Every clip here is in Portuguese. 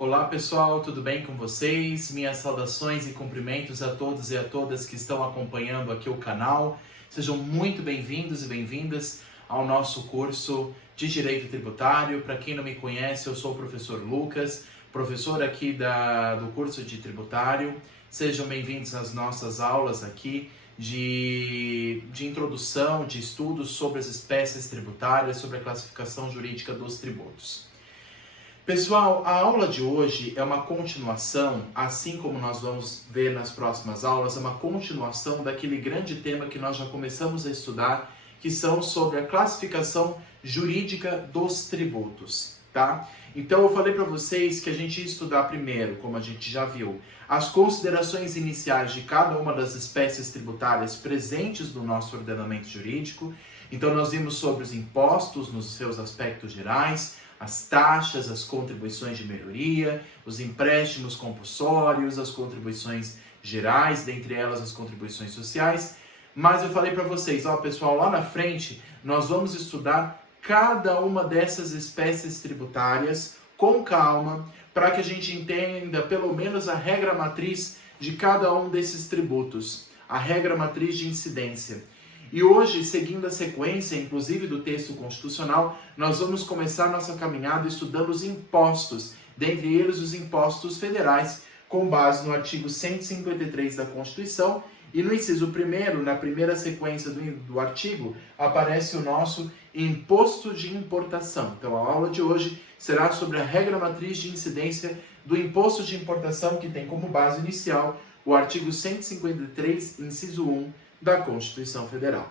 Olá pessoal, tudo bem com vocês? Minhas saudações e cumprimentos a todos e a todas que estão acompanhando aqui o canal. Sejam muito bem-vindos e bem-vindas ao nosso curso de Direito Tributário. Para quem não me conhece, eu sou o professor Lucas, professor aqui do curso de Tributário. Sejam bem-vindos às nossas aulas aqui de introdução, de estudos sobre as espécies tributárias, sobre a classificação jurídica dos tributos. Pessoal, a aula de hoje é uma continuação, assim como nós vamos ver nas próximas aulas, é uma continuação daquele grande tema que nós já começamos a estudar, que são sobre a classificação jurídica dos tributos, tá? Então eu falei para vocês que a gente ia estudar primeiro, como a gente já viu, as considerações iniciais de cada uma das espécies tributárias presentes no nosso ordenamento jurídico. Então nós vimos sobre os impostos nos seus aspectos gerais, as taxas, as contribuições de melhoria, os empréstimos compulsórios, as contribuições gerais, dentre elas as contribuições sociais. Mas eu falei para vocês, ó pessoal, lá na frente nós vamos estudar cada uma dessas espécies tributárias com calma, para que a gente entenda pelo menos a regra matriz de cada um desses tributos, a regra matriz de incidência. E hoje, seguindo a sequência, inclusive do texto constitucional, nós vamos começar nossa caminhada estudando os impostos, dentre eles os impostos federais, com base no artigo 153 da Constituição, e no inciso 1º, na primeira sequência do artigo, aparece o nosso imposto de importação. Então a aula de hoje será sobre a regra matriz de incidência do imposto de importação, que tem como base inicial o artigo 153, inciso 1, da Constituição Federal.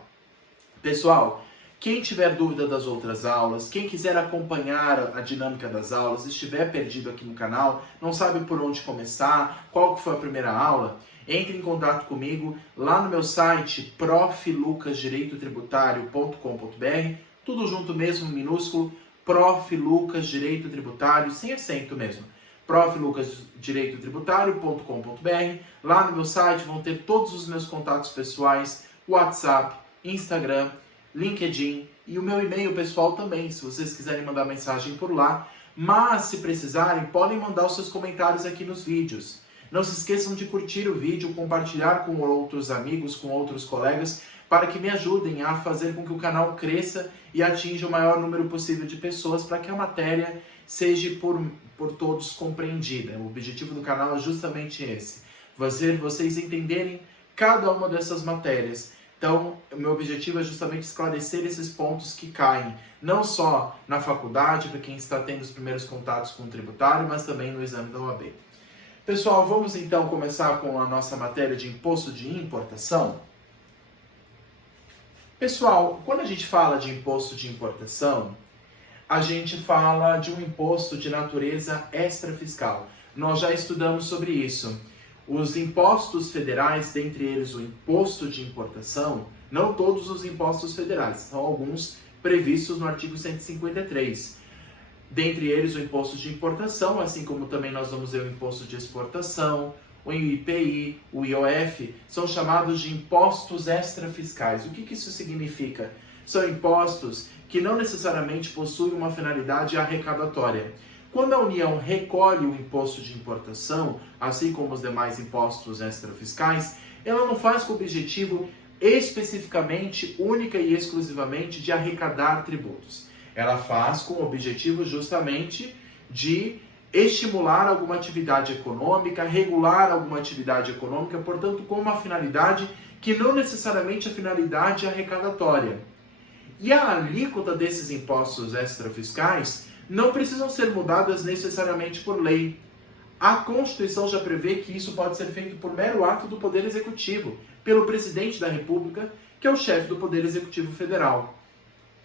Pessoal, quem tiver dúvida das outras aulas, quem quiser acompanhar a dinâmica das aulas, estiver perdido aqui no canal, não sabe por onde começar, qual que foi a primeira aula, entre em contato comigo lá no meu site proflucasdireitotributário.com.br, tudo junto mesmo, minúsculo, Prof. Lucas Direito Tributário, sem acento mesmo, proflucasdireitotributário.com.br. Lá no meu site vão ter todos os meus contatos pessoais, WhatsApp, Instagram, LinkedIn e o meu e-mail pessoal também, se vocês quiserem mandar mensagem por lá. Mas, se precisarem, podem mandar os seus comentários aqui nos vídeos. Não se esqueçam de curtir o vídeo, compartilhar com outros amigos, com outros colegas, para que me ajudem a fazer com que o canal cresça e atinja o maior número possível de pessoas, para que a matéria seja por todos compreendida. O objetivo do canal é justamente esse, fazer vocês entenderem cada uma dessas matérias. Então, o meu objetivo é justamente esclarecer esses pontos que caem, não só na faculdade, para quem está tendo os primeiros contatos com o tributário, mas também no exame da OAB. Pessoal, vamos então começar com a nossa matéria de imposto de importação. Pessoal, quando a gente fala de imposto de importação, a gente fala de um imposto de natureza extrafiscal. Nós já estudamos sobre isso. Os impostos federais, dentre eles o imposto de importação, não todos os impostos federais, são alguns previstos no artigo 153. Dentre eles o imposto de importação, assim como também nós vamos ver o imposto de exportação, o IPI, o IOF, são chamados de impostos extrafiscais. O que isso significa? São impostos que não necessariamente possuem uma finalidade arrecadatória. Quando a União recolhe o imposto de importação, assim como os demais impostos extrafiscais, ela não faz com o objetivo especificamente, única e exclusivamente de arrecadar tributos. Ela faz com o objetivo justamente de estimular alguma atividade econômica, regular alguma atividade econômica, portanto, com uma finalidade que não necessariamente a finalidade arrecadatória. E a alíquota desses impostos extrafiscais não precisam ser mudadas necessariamente por lei. A Constituição já prevê que isso pode ser feito por mero ato do Poder Executivo, pelo Presidente da República, que é o chefe do Poder Executivo Federal.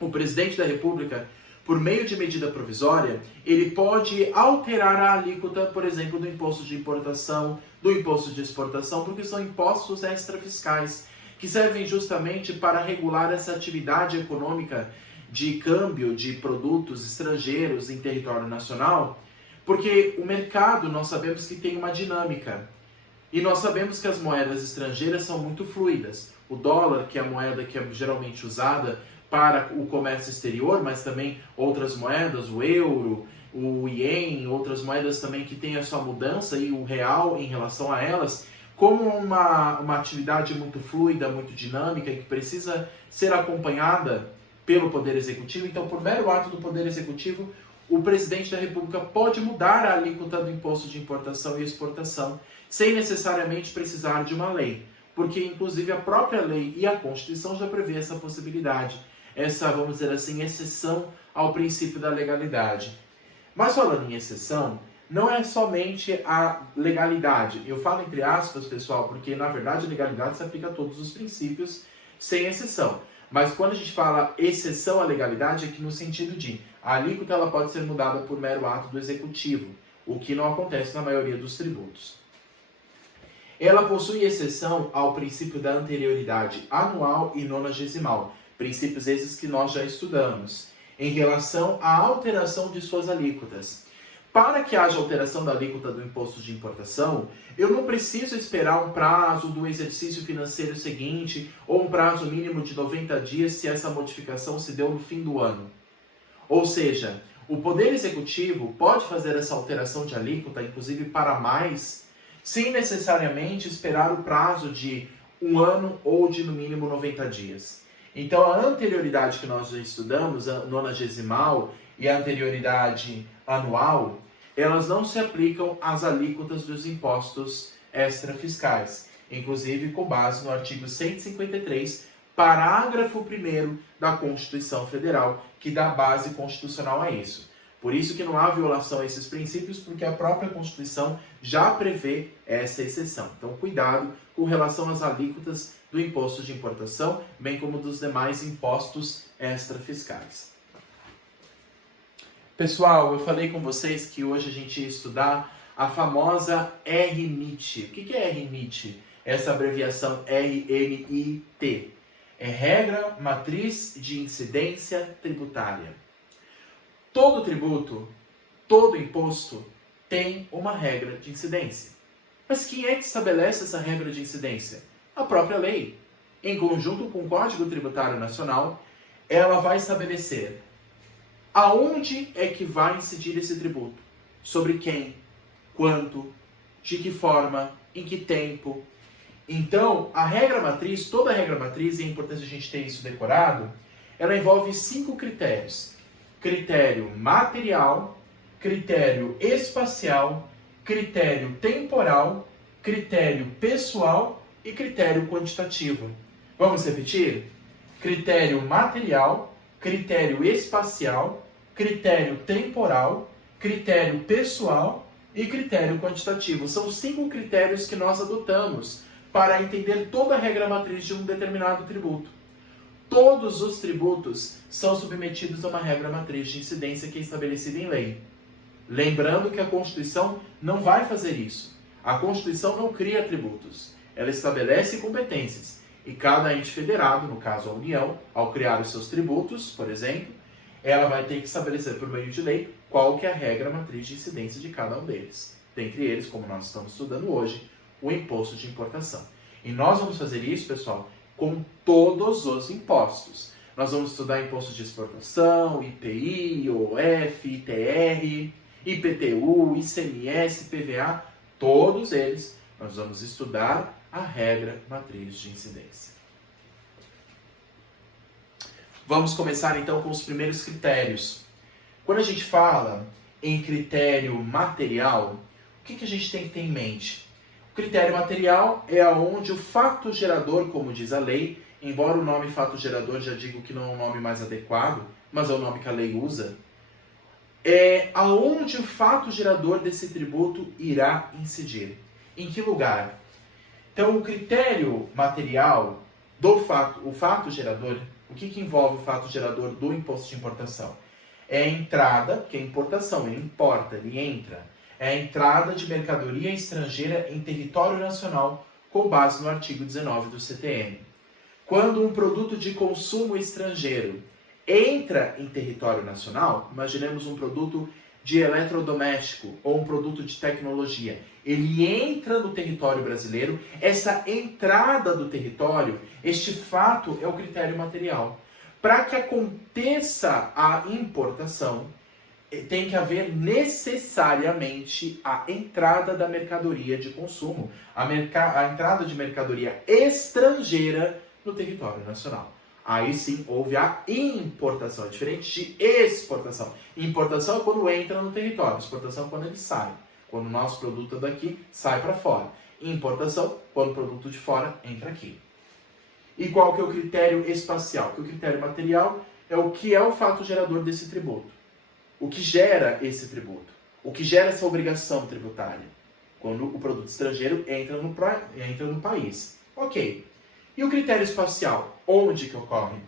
O Presidente da República, por meio de medida provisória, ele pode alterar a alíquota, por exemplo, do imposto de importação, do imposto de exportação, porque são impostos extrafiscais, que servem justamente para regular essa atividade econômica de câmbio de produtos estrangeiros em território nacional, porque o mercado, nós sabemos que tem uma dinâmica, e nós sabemos que as moedas estrangeiras são muito fluidas. O dólar, que é a moeda que é geralmente usada para o comércio exterior, mas também outras moedas, o euro, o ien, outras moedas também que têm a sua mudança e o real em relação a elas, como uma atividade muito fluida, muito dinâmica e que precisa ser acompanhada pelo Poder Executivo. Então, por mero ato do Poder Executivo, o presidente da República pode mudar a alíquota do imposto de importação e exportação, sem necessariamente precisar de uma lei, porque inclusive a própria lei e a Constituição já prevê essa possibilidade, essa, vamos dizer assim, exceção ao princípio da legalidade. Mas falando em exceção, não é somente a legalidade. Eu falo entre aspas, pessoal, porque na verdade a legalidade se aplica a todos os princípios, sem exceção. Mas quando a gente fala exceção à legalidade, é que no sentido de a alíquota ela pode ser mudada por mero ato do executivo, o que não acontece na maioria dos tributos. Ela possui exceção ao princípio da anterioridade anual e nonagesimal, princípios esses que nós já estudamos, em relação à alteração de suas alíquotas. Para que haja alteração da alíquota do imposto de importação, eu não preciso esperar um prazo do exercício financeiro seguinte ou um prazo mínimo de 90 dias se essa modificação se deu no fim do ano. Ou seja, o Poder Executivo pode fazer essa alteração de alíquota, inclusive para mais, sem necessariamente esperar o prazo de um ano ou de no mínimo 90 dias. Então a anterioridade que nós já estudamos, a nonagesimal e a anterioridade anual, elas não se aplicam às alíquotas dos impostos extrafiscais, inclusive com base no artigo 153, parágrafo 1º da Constituição Federal, que dá base constitucional a isso. Por isso que não há violação a esses princípios, porque a própria Constituição já prevê essa exceção. Então, cuidado com relação às alíquotas do imposto de importação, bem como dos demais impostos extrafiscais. Pessoal, eu falei com vocês que hoje a gente ia estudar a famosa RMIT. O que é RMIT? Essa abreviação RMIT. É Regra Matriz de Incidência Tributária. Todo tributo, todo imposto tem uma regra de incidência. Mas quem é que estabelece essa regra de incidência? A própria lei. Em conjunto com o Código Tributário Nacional, ela vai estabelecer aonde é que vai incidir esse tributo, sobre quem, quanto, de que forma, em que tempo. Então, a regra matriz, toda a regra matriz, e é importante a gente ter isso decorado, ela envolve 5 critérios. Critério material, critério espacial, critério temporal, critério pessoal e critério quantitativo. Vamos repetir? Critério material, critério espacial, critério temporal, critério pessoal e critério quantitativo. São 5 critérios que nós adotamos para entender toda a regra matriz de um determinado tributo. Todos os tributos são submetidos a uma regra matriz de incidência que é estabelecida em lei. Lembrando que a Constituição não vai fazer isso. A Constituição não cria tributos. Ela estabelece competências. E cada ente federado, no caso a União, ao criar os seus tributos, por exemplo, ela vai ter que estabelecer por meio de lei qual que é a regra matriz de incidência de cada um deles. Dentre eles, como nós estamos estudando hoje, o imposto de importação. E nós vamos fazer isso, pessoal, com todos os impostos. Nós vamos estudar imposto de exportação, IPI, IOF, ITR, IPTU, ICMS, PVA, todos eles nós vamos estudar a regra matriz de incidência. Vamos começar então com os primeiros critérios. Quando a gente fala em critério material, o que a gente tem que ter em mente? O critério material é onde o fato gerador, como diz a lei, embora o nome fato gerador já digo que não é o nome mais adequado, mas é o nome que a lei usa, é aonde o fato gerador desse tributo irá incidir. Em que lugar? Então, o critério material do fato, o fato gerador, o que envolve o fato gerador do imposto de importação? É a entrada, que é importação, ele importa, ele entra. É a entrada de mercadoria estrangeira em território nacional com base no artigo 19 do CTN. Quando um produto de consumo estrangeiro entra em território nacional, imaginemos um produto de eletrodoméstico ou um produto de tecnologia, ele entra no território brasileiro, essa entrada do território, este fato é o critério material. Para que aconteça a importação, tem que haver necessariamente a entrada da mercadoria de consumo, a entrada de mercadoria estrangeira no território nacional. Aí sim houve a importação, é diferente de exportação. Importação é quando entra no território, exportação é quando ele sai. Quando o nosso produto daqui sai para fora. Importação, quando o produto de fora entra aqui. E qual que é o critério espacial? Porque o critério material é o que é o fato gerador desse tributo. O que gera esse tributo? O que gera essa obrigação tributária? Quando o produto estrangeiro entra no país. Ok. E o critério espacial? Onde que ocorre?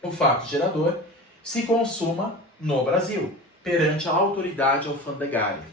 O fato gerador se consuma no Brasil, perante a autoridade alfandegária.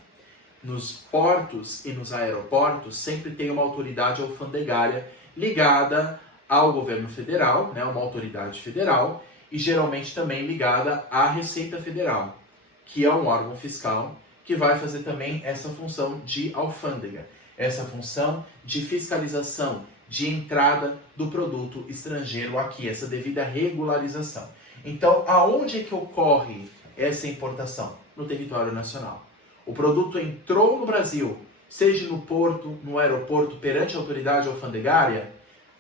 Nos portos e nos aeroportos sempre tem uma autoridade alfandegária ligada ao governo federal, né, uma autoridade federal, e geralmente também ligada à Receita Federal, que é um órgão fiscal que vai fazer também essa função de alfândega, essa função de fiscalização, de entrada do produto estrangeiro aqui, essa devida regularização. Então, aonde é que ocorre essa importação? No território nacional. O produto entrou no Brasil, seja no porto, no aeroporto, perante a autoridade alfandegária,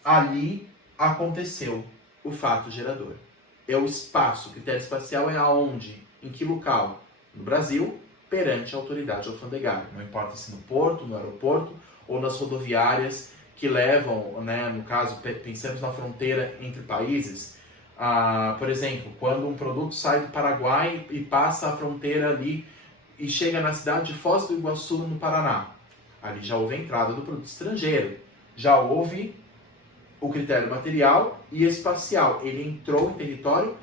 ali aconteceu o fato gerador. É o espaço, o critério espacial é aonde, em que local? No Brasil, perante a autoridade alfandegária. Não importa se no porto, no aeroporto ou nas rodoviárias que levam, né, no caso, pensamos na fronteira entre países. Por exemplo, quando um produto sai do Paraguai e passa a fronteira ali e chega na cidade de Foz do Iguaçu, no Paraná. Ali já houve a entrada do produto estrangeiro. Já houve o critério material e espacial. Ele entrou em território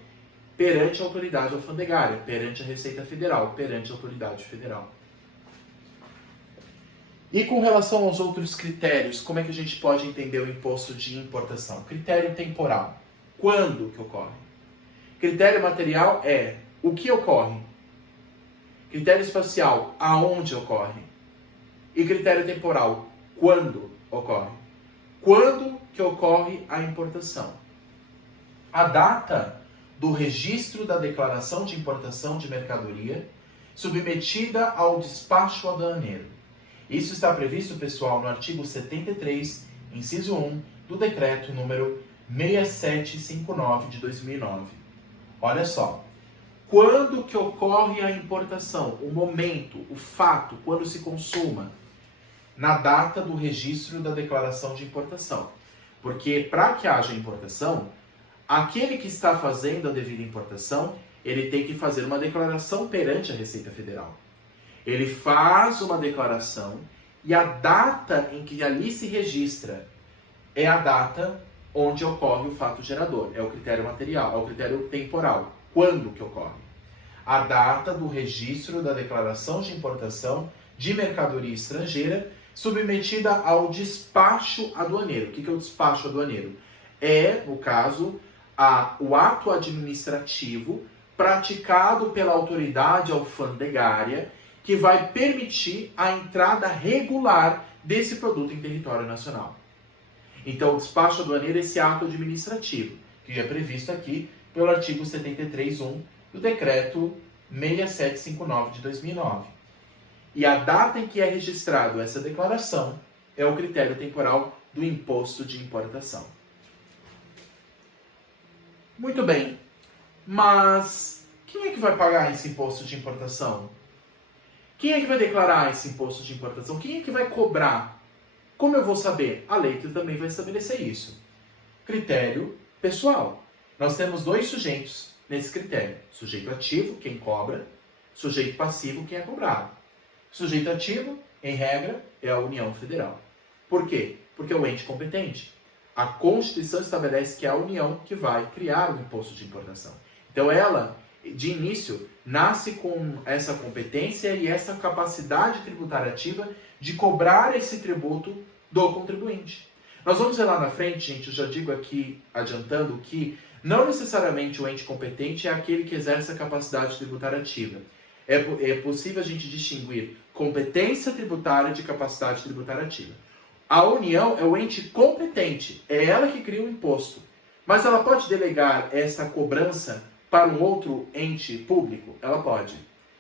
perante a autoridade alfandegária, perante a Receita Federal, perante a autoridade federal. E com relação aos outros critérios, como é que a gente pode entender o imposto de importação? Critério temporal. Quando que ocorre? Critério material é o que ocorre. Critério espacial, aonde ocorre. E critério temporal, quando ocorre. Quando que ocorre a importação? A data do registro da declaração de importação de mercadoria submetida ao despacho aduaneiro. Isso está previsto, pessoal, no artigo 73, inciso 1, do decreto número 6759 de 2009. Olha só. Quando que ocorre a importação? O momento, o fato, quando se consuma? Na data do registro da declaração de importação. Porque para que haja importação, aquele que está fazendo a devida importação, ele tem que fazer uma declaração perante a Receita Federal. Ele faz uma declaração e a data em que ali se registra é a data onde ocorre o fato gerador. É o critério material, é o critério temporal. Quando que ocorre? A data do registro da declaração de importação de mercadoria estrangeira submetida ao despacho aduaneiro. O que é o despacho aduaneiro? É, no caso, o ato administrativo praticado pela autoridade alfandegária que vai permitir a entrada regular desse produto em território nacional. Então, o despacho aduaneiro é esse ato administrativo, que é previsto aqui pelo artigo 73.1 do decreto 6759 de 2009. E a data em que é registrado essa declaração é o critério temporal do imposto de importação. Muito bem, mas quem é que vai pagar esse imposto de importação? Quem é que vai declarar esse imposto de importação? Quem é que vai cobrar? Como eu vou saber? A lei também vai estabelecer isso. Critério pessoal. Nós temos dois sujeitos nesse critério. Sujeito ativo, quem cobra. Sujeito passivo, quem é cobrado. Sujeito ativo, em regra, é a União Federal. Por quê? Porque é o ente competente. A Constituição estabelece que é a União que vai criar o imposto de importação. Então ela, de início, nasce com essa competência e essa capacidade tributária ativa de cobrar esse tributo do contribuinte. Nós vamos ver lá na frente, gente, eu já digo aqui, adiantando, que não necessariamente o ente competente é aquele que exerce a capacidade tributária ativa. É possível a gente distinguir competência tributária de capacidade tributária ativa. A União é o ente competente, é ela que cria o imposto. Mas ela pode delegar essa cobrança para um outro ente público? Ela pode.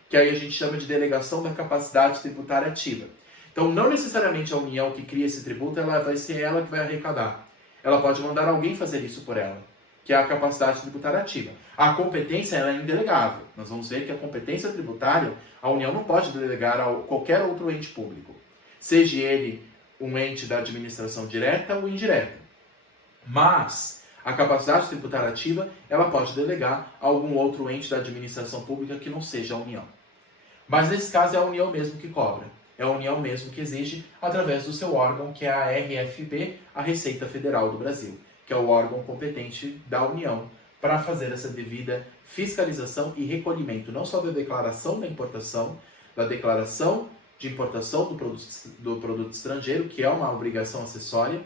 que aí a gente chama de delegação da capacidade tributária ativa. Então, não necessariamente a União que cria esse tributo, ela vai ser ela que vai arrecadar. Ela pode mandar alguém fazer isso por ela, que é a capacidade tributária ativa. A competência ela é indelegável. Nós vamos ver que a competência tributária, a União não pode delegar a qualquer outro ente público, seja ele um ente da administração direta ou indireta. Mas a capacidade tributária ativa, ela pode delegar a algum outro ente da administração pública que não seja a União. Mas nesse caso é a União mesmo que cobra. É a União mesmo que exige através do seu órgão, que é a RFB, a Receita Federal do Brasil, que é o órgão competente da União para fazer essa devida fiscalização e recolhimento, não só da declaração da importação, da declaração de importação do produto estrangeiro, que é uma obrigação acessória,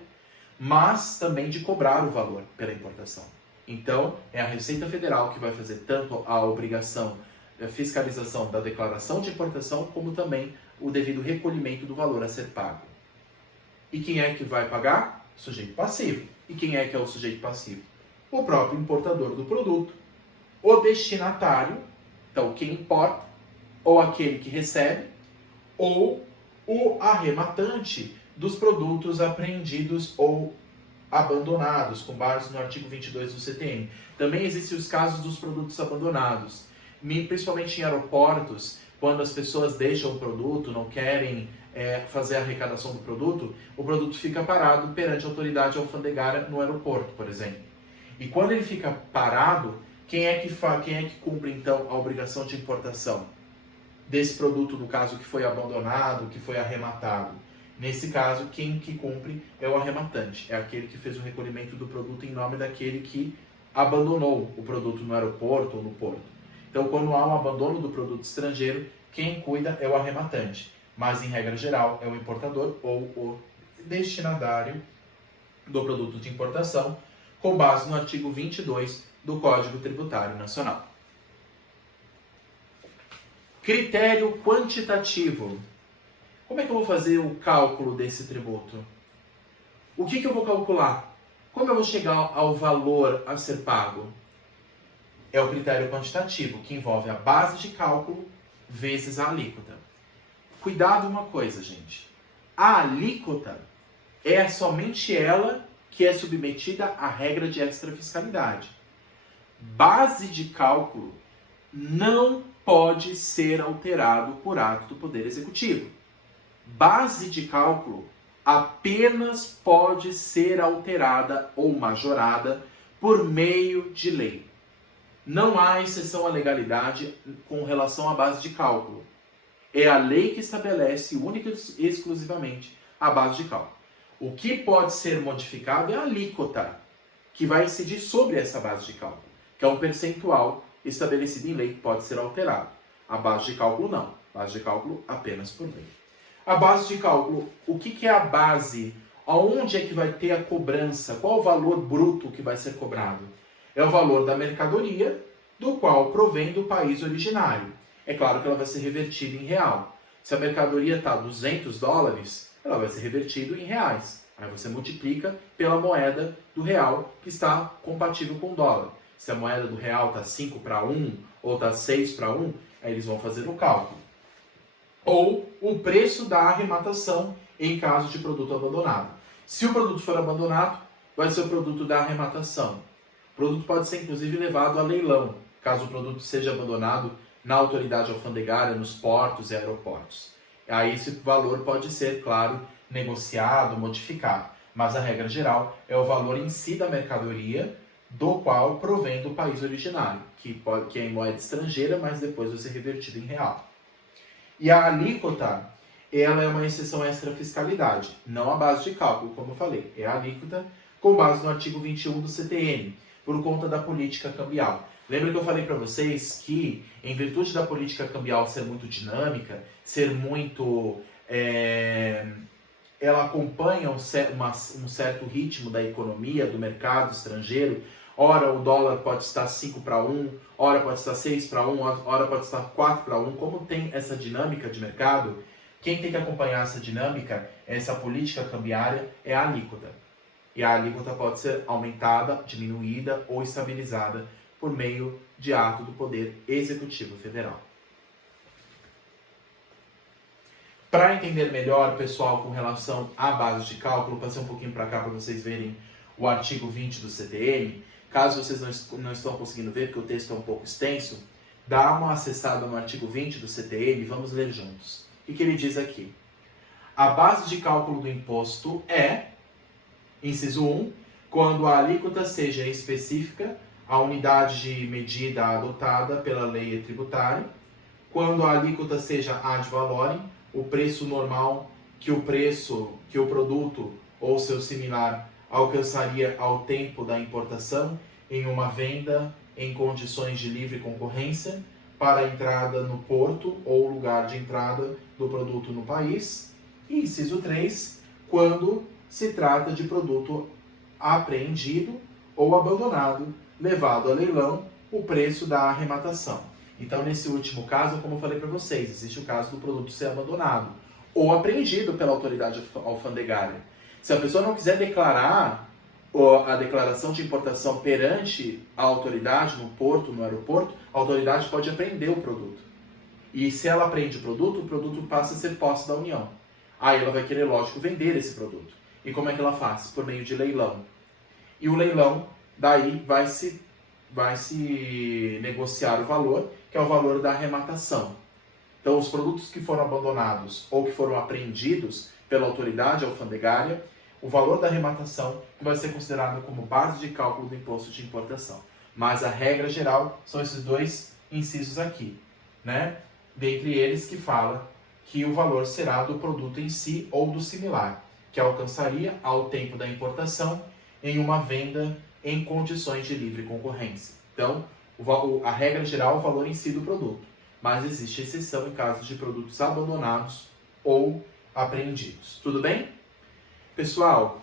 mas também de cobrar o valor pela importação. Então, é a Receita Federal que vai fazer tanto a obrigação, a fiscalização da declaração de importação, como também o devido recolhimento do valor a ser pago. E quem é que vai pagar? Sujeito passivo. E quem é que é o sujeito passivo? O próprio importador do produto, o destinatário, então quem importa, ou aquele que recebe, ou o arrematante dos produtos apreendidos ou abandonados, com base no artigo 22 do CTN. Também existem os casos dos produtos abandonados, principalmente em aeroportos, quando as pessoas deixam o produto, não querem fazer a arrecadação do produto, o produto fica parado perante a autoridade alfandegária no aeroporto, por exemplo. E quando ele fica parado, quem é que cumpre então a obrigação de importação desse produto, no caso que foi abandonado, que foi arrematado? Nesse caso, quem que cumpre é o arrematante, é aquele que fez o recolhimento do produto em nome daquele que abandonou o produto no aeroporto ou no porto. Então, quando há um abandono do produto estrangeiro, quem cuida é o arrematante, mas em regra geral é o importador ou o destinatário do produto de importação, com base no artigo 22 do Código Tributário Nacional. Critério quantitativo. Como é que eu vou fazer o cálculo desse tributo? O que eu vou calcular? Como eu vou chegar ao valor a ser pago? É o critério quantitativo, que envolve a base de cálculo vezes a alíquota. Cuidado uma coisa, gente. A alíquota é somente ela que é submetida à regra de extrafiscalidade. Base de cálculo não pode ser alterado por ato do Poder Executivo. Base de cálculo apenas pode ser alterada ou majorada por meio de lei. Não há exceção à legalidade com relação à base de cálculo. É a lei que estabelece única e exclusivamente a base de cálculo. O que pode ser modificado é a alíquota, que vai incidir sobre essa base de cálculo, que é um percentual estabelecido em lei que pode ser alterado. A base de cálculo não. Base de cálculo apenas por lei. A base de cálculo, o que é a base? Aonde é que vai ter a cobrança? Qual o valor bruto que vai ser cobrado? É o valor da mercadoria, do qual provém do país originário. É claro que ela vai ser revertida em real. Se a mercadoria está $200, ela vai ser revertida em reais. Aí você multiplica pela moeda do real que está compatível com o dólar. Se a moeda do real está 5:1 ou está 6:1, aí eles vão fazer o cálculo. Ou o preço da arrematação em caso de produto abandonado. Se o produto for abandonado, vai ser o produto da arrematação. O produto pode ser, inclusive, levado a leilão, caso o produto seja abandonado na autoridade alfandegária, nos portos e aeroportos. Aí esse valor pode ser, claro, negociado, modificado. Mas a regra geral é o valor em si da mercadoria, do qual provém do país originário, que é em moeda estrangeira, mas depois vai ser revertido em real. E a alíquota, ela é uma exceção à extrafiscalidade, não a base de cálculo, como eu falei. É a alíquota com base no artigo 21 do CTN, por conta da política cambial. Lembra que eu falei para vocês que, em virtude da política cambial ser muito dinâmica, ser muito... ela acompanha um certo ritmo da economia, do mercado estrangeiro. Ora o dólar pode estar 5:1, ora pode estar 6:1, ora pode estar 4:1. Como tem essa dinâmica de mercado, quem tem que acompanhar essa dinâmica, essa política cambiária, é a alíquota. E a alíquota pode ser aumentada, diminuída ou estabilizada por meio de ato do Poder Executivo Federal. Para entender melhor, pessoal, com relação à base de cálculo, passei um pouquinho para cá para vocês verem o artigo 20 do CTN. Caso vocês não estão conseguindo ver, porque o texto é um pouco extenso, dá uma acessada no artigo 20 do CTN e vamos ler juntos. O que ele diz aqui? A base de cálculo do imposto é, inciso 1, quando a alíquota seja específica, a unidade de medida adotada pela lei tributária, quando a alíquota seja ad valorem, o preço normal que o produto ou seu similar alcançaria ao tempo da importação em uma venda em condições de livre concorrência para a entrada no porto ou lugar de entrada do produto no país. E inciso 3, quando se trata de produto apreendido ou abandonado, levado a leilão, o preço da arrematação. Então, nesse último caso, como eu falei para vocês, existe o caso do produto ser abandonado ou apreendido pela autoridade alfandegária. Se a pessoa não quiser declarar a declaração de importação perante a autoridade no porto, no aeroporto, a autoridade pode apreender o produto. E se ela apreende o produto passa a ser posse da União. Aí ela vai querer, lógico, vender esse produto. E como é que ela faz? Por meio de leilão. E o leilão, daí, vai se negociar o valor, que é o valor da arrematação. Então, os produtos que foram abandonados ou que foram apreendidos pela autoridade alfandegária, o valor da arrematação vai ser considerado como base de cálculo do imposto de importação. Mas a regra geral são esses dois incisos aqui, né? Dentre eles que fala que o valor será do produto em si ou do similar, que alcançaria ao tempo da importação em uma venda em condições de livre concorrência. Então, a regra geral é o valor em si do produto, mas existe exceção em casos de produtos abandonados ou apreendidos. Tudo bem? Pessoal,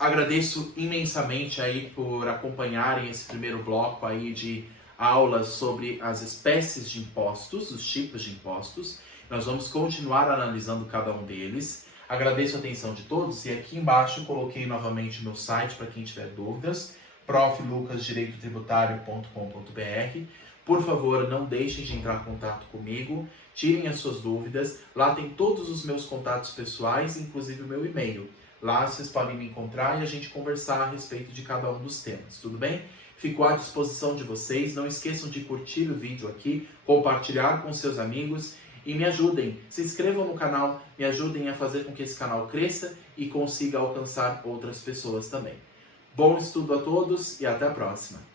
agradeço imensamente aí por acompanharem esse primeiro bloco aí de aulas sobre as espécies de impostos, os tipos de impostos. Nós vamos continuar analisando cada um deles. Agradeço a atenção de todos e aqui embaixo eu coloquei novamente o meu site para quem tiver dúvidas, proflucasdireitotributário.com.br. Por favor, não deixem de entrar em contato comigo, tirem as suas dúvidas. Lá tem todos os meus contatos pessoais, inclusive o meu e-mail. Lá vocês podem me encontrar e a gente conversar a respeito de cada um dos temas, tudo bem? Fico à disposição de vocês. Não esqueçam de curtir o vídeo aqui, compartilhar com seus amigos e me ajudem, se inscrevam no canal, me ajudem a fazer com que esse canal cresça e consiga alcançar outras pessoas também. Bom estudo a todos e até a próxima!